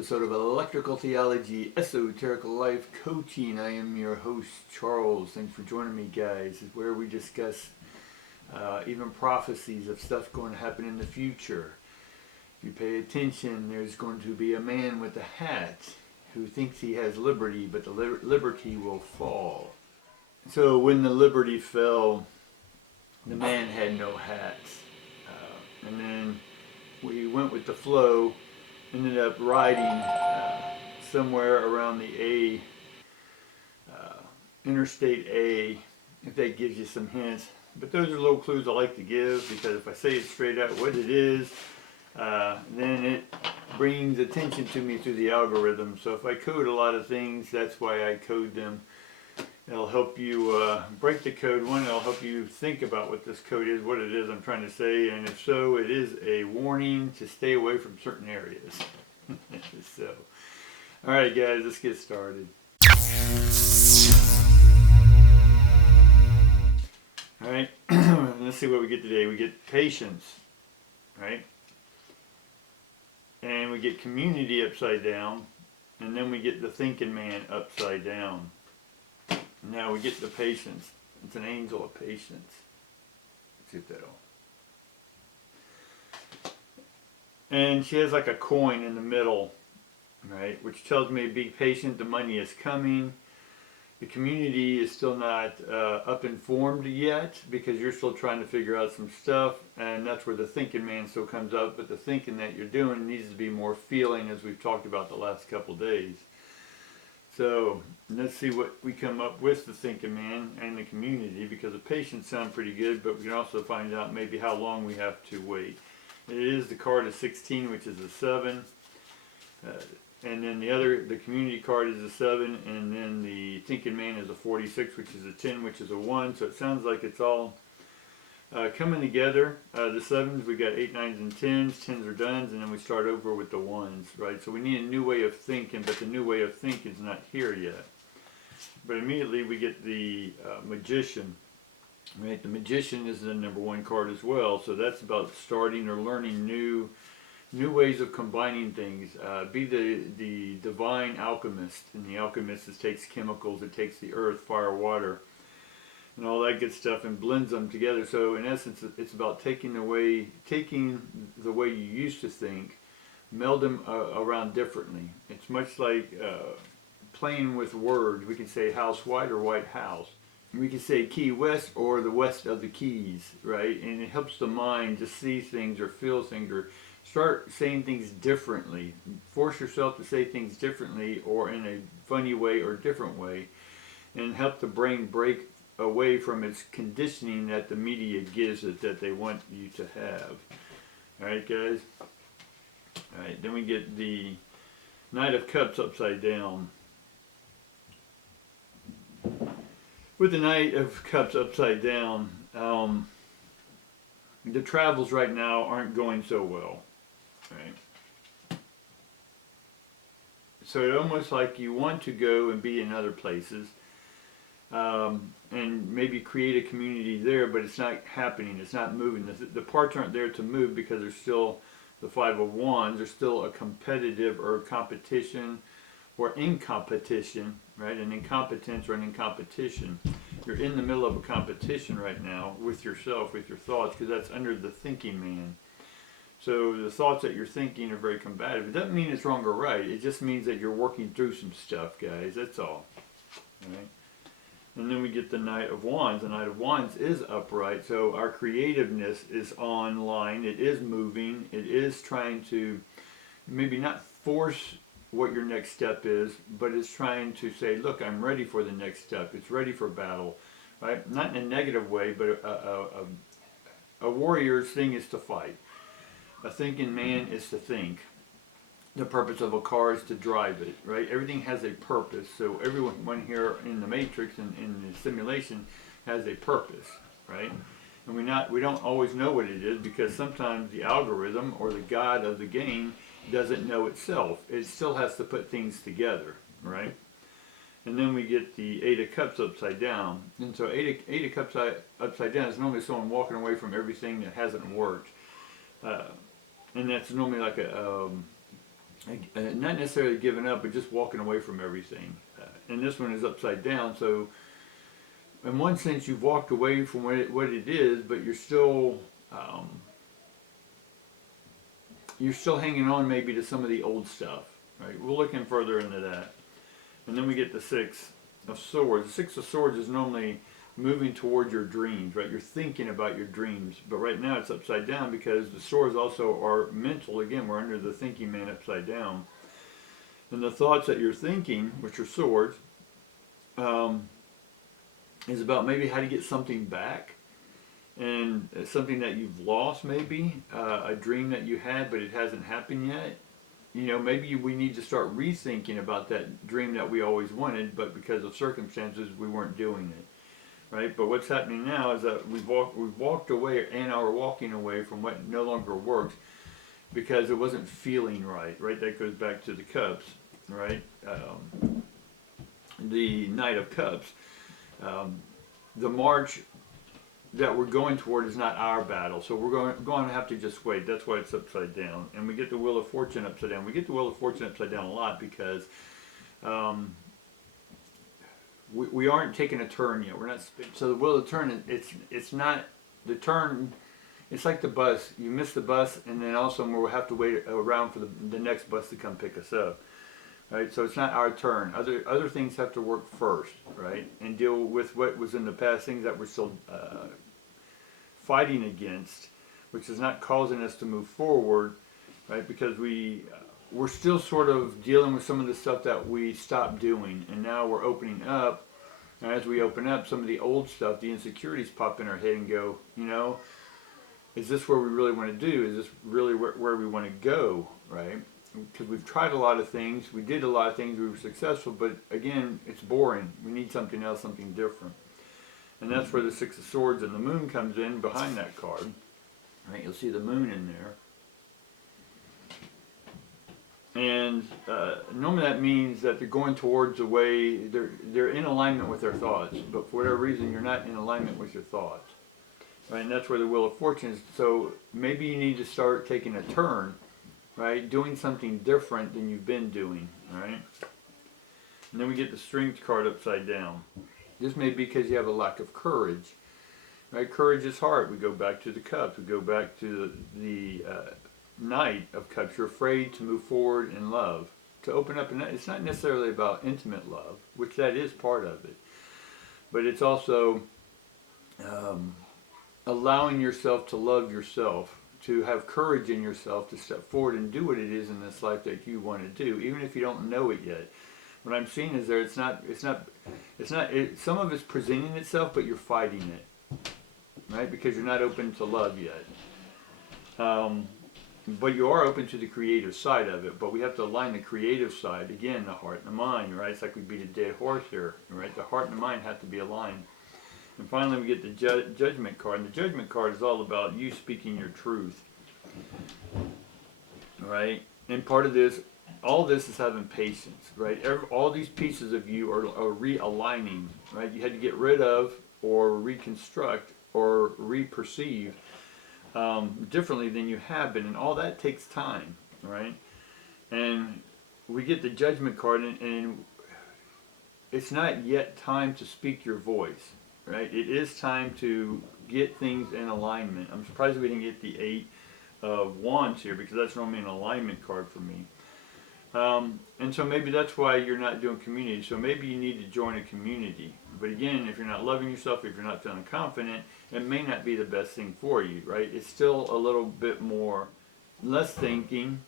episode of Electrical Theology, Esoteric Life Coaching. I am your host, Charles. Thanks for joining me, guys. It's where we discuss even prophecies of stuff going to happen in the future. If you pay attention, there's going to be a man with a hat who thinks he has liberty, but the liberty will fall. So when the liberty fell, the man had no hat. And then we went with the flow, ended up riding somewhere around the Interstate A, if that gives you some hints. But those are little clues I like to give, because if I say it straight out what it is, then it brings attention to me through the algorithm. So if I code a lot of things, that's why I code them. It'll help you break the code. One, it'll help you think about what this code is, what it is I'm trying to say, and if so, it is a warning to stay away from certain areas. So, alright guys, let's get started. Alright, let's see what we get today. We get patience, right? And we get community upside down, and then we get the thinking man upside down. Now we get the patience. It's an angel of patience. Let's see if that'll. And she has like a coin in the middle, right? Which tells me be patient, the money is coming. The community is still not up informed yet, because you're still trying to figure out some stuff, and that's where the thinking man still comes up. But the thinking that you're doing needs to be more feeling, as we've talked about the last couple days. So let's see what we come up with, the thinking man and the community, because the patients sound pretty good, but we can also find out maybe how long we have to wait. It is the card of 16, which is a 7, and then the community card is a 7, and then the thinking man is a 46, which is a 10, which is a 1. So it sounds like it's all coming together. The 7s, we got 8, 9s, and 10s. 10s are dones, and then we start over with the 1s, right? So we need a new way of thinking, but the new way of thinking is not here yet. But immediately we get the magician, right? The magician is the number 1 card as well. So that's about starting or learning new ways of combining things. Be the divine alchemist, and the alchemist takes chemicals, it takes the earth, fire, water, and all that good stuff, and blends them together. So in essence, it's about taking the way you used to think, meld them around differently. It's much like playing with words. We can say house white or white house. We can say Key West or the west of the Keys, right? And it helps the mind to see things or feel things or start saying things differently. Force yourself to say things differently, or in a funny way or different way, and help the brain break away from its conditioning that the media gives it, that they want you to have. Alright guys? Alright, then we get the Knight of Cups upside down. With the Knight of Cups upside down, the travels right now aren't going so well. Right? So it's almost like you want to go and be in other places, and maybe create a community there, but it's not happening, it's not moving. The parts aren't there to move, because there's still the 5 of Wands, there's still a competitive or competition or incompetition, right? An incompetence or an incompetition. You're in the middle of a competition right now with yourself, with your thoughts, because that's under the thinking man. So the thoughts that you're thinking are very combative. It doesn't mean it's wrong or right, it just means that you're working through some stuff, guys, that's all. Right? And then we get the Knight of Wands. The Knight of Wands is upright, so our creativeness is online, it is moving, it is trying to maybe not force what your next step is, but it's trying to say, look, I'm ready for the next step, it's ready for battle, right? Not in a negative way, but a warrior's thing is to fight. A thinking man is to think. The purpose of a car is to drive it, right? Everything has a purpose. So everyone here in the matrix and in the simulation has a purpose, right? And we don't always know what it is, because sometimes the algorithm or the god of the game doesn't know itself. It still has to put things together, right? And then we get the 8 of Cups upside down. And so 8 of Cups upside down is normally someone walking away from everything that hasn't worked. And that's normally like not necessarily giving up, but just walking away from everything. And this one is upside down, so in one sense you've walked away from what it is, but you're still hanging on maybe to some of the old stuff, right? We're looking further into that. And then we get the Six of Swords. The Six of Swords is normally moving toward your dreams, right? You're thinking about your dreams, but right now it's upside down because the swords also are mental. Again, we're under the thinking man upside down. And the thoughts that you're thinking, which are swords, is about maybe how to get something back, and something that you've lost, maybe a dream that you had but it hasn't happened yet. You know, maybe we need to start rethinking about that dream that we always wanted, but because of circumstances we weren't doing it, right? But what's happening now is that we've walked away and are walking away from what no longer works because it wasn't feeling right, right? That goes back to the Cups, right? The Knight of Cups. The march that we're going toward is not our battle, so we're going to have to just wait. That's why it's upside down. And we get the Wheel of Fortune upside down. We get the Wheel of Fortune upside down a lot because we aren't taking a turn yet. We're not. So the Wheel of Turn, it's not the turn. It's like the bus. You miss the bus, and then also we'll have to wait around for the next bus to come pick us up. Right, so it's not our turn. Other things have to work first, right, and deal with what was in the past, things that we're still fighting against, which is not causing us to move forward, right? Because we're still sort of dealing with some of the stuff that we stopped doing, and now we're opening up. And as we open up, some of the old stuff, the insecurities pop in our head and go, you know, is this where we really want to do? Is this really where we want to go, right? Because we've tried a lot of things, we did a lot of things, we were successful, but again, it's boring. We need something else, something different. And that's where the Six of Swords and the Moon comes in behind that card. Right, you'll see the Moon in there. And normally that means that they're going towards a way, they're in alignment with their thoughts, but for whatever reason, you're not in alignment with your thoughts. Right, and that's where the Wheel of Fortune is. So maybe you need to start taking a turn, right? Doing something different than you've been doing, right? And then we get the Strength card upside down. This may be because you have a lack of courage, right? Courage is hard. We go back to the Cups. We go back to the Knight of Cups. You're afraid to move forward in love, to open up. And it's not necessarily about intimate love, which that is part of it, but it's also allowing yourself to love yourself, to have courage in yourself to step forward and do what it is in this life that you want to do, even if you don't know it yet. What I'm seeing is some of it's presenting itself, but you're fighting it, right? Because you're not open to love yet. But you are open to the creative side of it, but we have to align the creative side, again, the heart and the mind, right? It's like we beat a dead horse here, right? The heart and the mind have to be aligned. And finally we get the Judgment card, and the Judgment card is all about you speaking your truth, right? And part of this, all this is having patience, right? All these pieces of you are realigning, right? You had to get rid of or reconstruct or re-perceive differently than you have been, and all that takes time, right? And we get the Judgment card, and it's not yet time to speak your voice, right? It is time to get things in alignment. I'm surprised we didn't get the Eight of Wands here, because that's normally an alignment card for me. And so maybe that's why you're not doing community. So maybe you need to join a community. But again, if you're not loving yourself, if you're not feeling confident, it may not be the best thing for you, right? It's still a little bit more less thinking,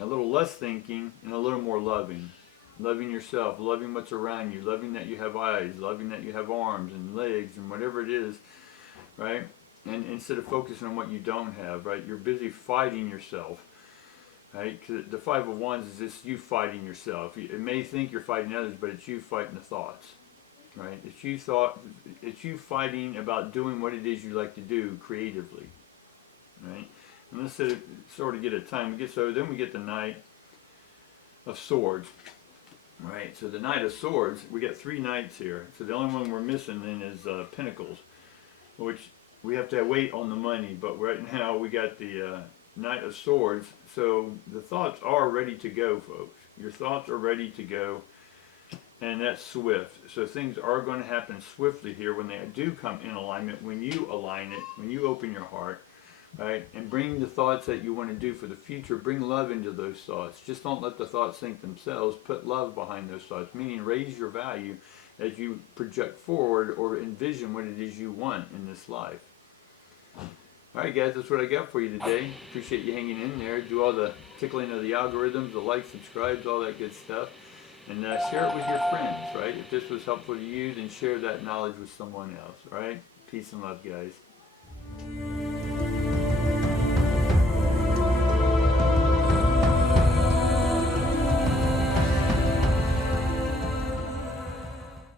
and a little more loving. Loving yourself, loving what's around you, loving that you have eyes, loving that you have arms and legs and whatever it is, right? And instead of focusing on what you don't have, right? You're busy fighting yourself, right? 'Cause the Five of Wands is just you fighting yourself. It may think you're fighting others, but it's you fighting the thoughts, right? It's you fighting about doing what it is you like to do creatively, right? And let's sort of get a time. Then we get the Knight of Swords. Right, so the Knight of Swords, we got three knights here. So the only one we're missing then is Pentacles, which we have to wait on the money. But right now we got the Knight of Swords. So the thoughts are ready to go, folks. Your thoughts are ready to go, and that's swift. So things are going to happen swiftly here when they do come in alignment, when you align it, when you open your heart, right? And bring the thoughts that you want to do for the future, bring love into those thoughts. Just don't let the thoughts think themselves. Put love behind those thoughts, meaning raise your value as you project forward or envision what it is you want in this life. Alright guys, that's what I got for you today. Appreciate you hanging in there. Do all the tickling of the algorithms, the likes, subscribes, all that good stuff. And share it with your friends, right? If this was helpful to you, then share that knowledge with someone else, right? Peace and love, guys.